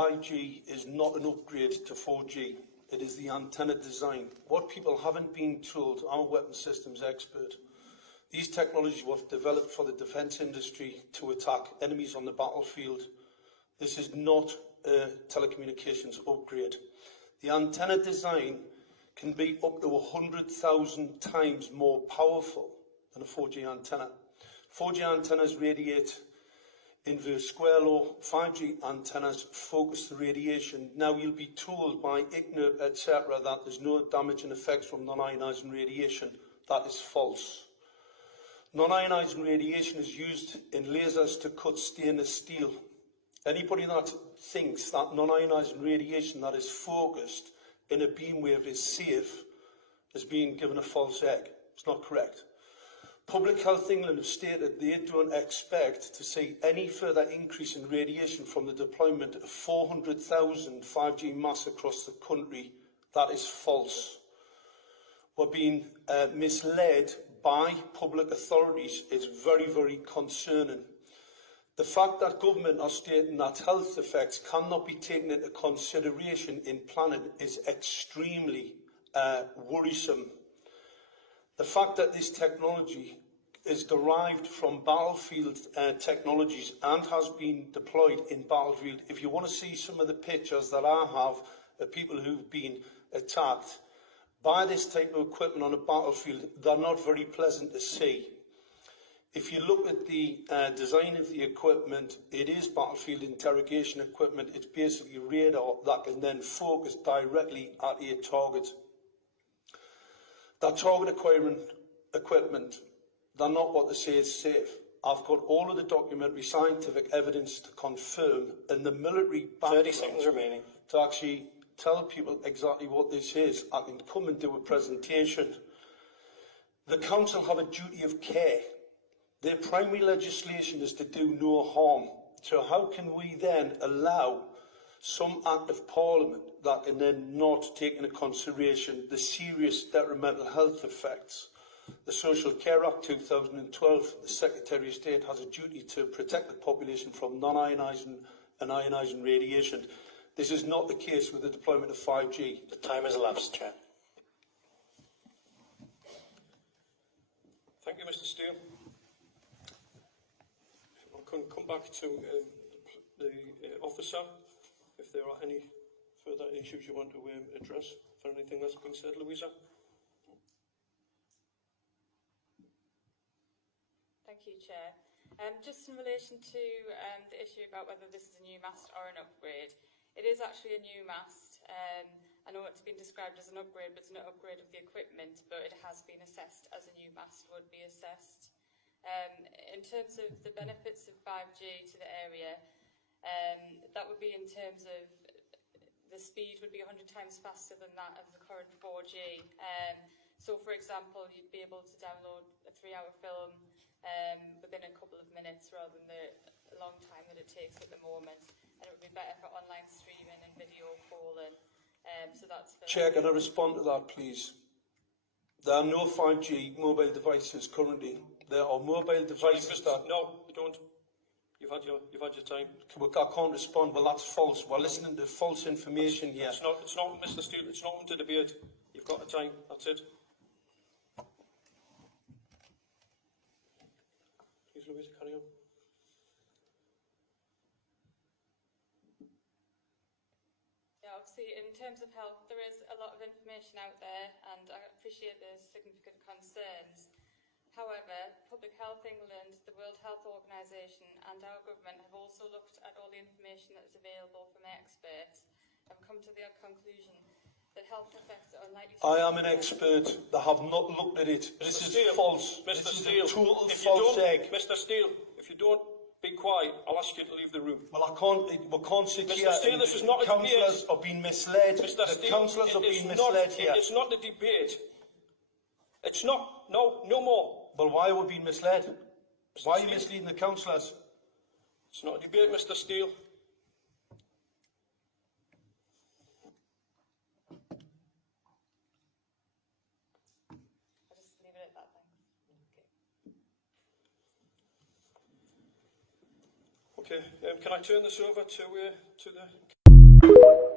5G is not an upgrade to 4G. It is the antenna design. What people haven't been told, I'm a weapons systems expert, these technologies were developed for the defence industry to attack enemies on the battlefield. This is not a telecommunications upgrade. The antenna design can be up to 100,000 times more powerful than a 4G antenna. 4G antennas radiate inverse square law. 5G antennas focus the radiation. Now you'll be told by IGNIRP, etc., that there's no damaging effects from non-ionising radiation. That is false. Non-ionising radiation is used in lasers to cut stainless steel. Anybody that thinks that non-ionising radiation that is focused in a beamwave is safe is being given a false egg. It's not correct. Public Health England have stated they don't expect to see any further increase in radiation from the deployment of 400,000 5G masts across the country. That is false. We're being misled by public authorities is very, very concerning. The fact that government are stating that health effects cannot be taken into consideration in planning is extremely worrisome. The fact that this technology is derived from battlefield technologies and has been deployed in battlefield. If you want to see some of the pictures that I have of people who've been attacked by this type of equipment on a battlefield, they're not very pleasant to see. If you look at the design of the equipment, it is battlefield interrogation equipment. It's basically radar that can then focus directly at a target. That target acquiring equipment, they're not what they say is safe. I've got all of the documentary scientific evidence to confirm, and the military background 30 seconds remaining. to actually tell people exactly what this is. I can come and do a presentation. The council have a duty of care. Their primary legislation is to do no harm. So how can we then allow some act of parliament that can then not take into consideration the serious detrimental health effects? The Social Care Act 2012, the Secretary of State has a duty to protect the population from non-ionising and ionising radiation. This is not the case with the deployment of 5G. The time has elapsed, Chair. Thank you, Mr. Steele. I can come back to the officer if there are any further issues you want to address for anything that's been said, Louisa. Thank you, Chair. Just in relation to the issue about whether this is a new mast or an upgrade, it is actually a new mast. I know it's been described as an upgrade, but it's not an upgrade of the equipment, but it has been assessed as a new mast would be assessed. In terms of the benefits of 5G to the area, that would be in terms of the speed would be 100 times faster than that of the current 4G. So, for example, you'd be able to download a 3-hour film within a couple of minutes rather than the long time that it takes at the moment. And it would be better for online streaming and video calling. So that's Chair, can I respond to that, please? There are no 5G mobile devices currently. There are mobile devices that... No, you don't. You've had your time. I can't respond. Well, that's false. We're listening to false information here. It's not, Mr. Steele. It's not to debate. You've got the time. That's it. Please, Louisa, carry on. Yeah, obviously, in terms of health, there is a lot of information out there, and I appreciate there's significant concerns. However, Public Health England, the World Health Organisation and our government have also looked at all the information that is available from experts and come to the conclusion that health effects are unlikely to... I am an expert. They have not looked at it. This is false. Mr. This Steele, is a total if false egg. Mr. Steele, if you don't be quiet, I'll ask you to leave the room. Well, we can't sit here. Mr. Steele, this is not a debate. Councillors are being misled. Mr. The Steele, councillors are being misled here. It's not a debate. It's not. No more. Well, why are we being misled? Why are you misleading the councillors? It's not a debate, Mr. Steele. I'll just leave it at that, thanks. Okay. Can I turn this over to the you.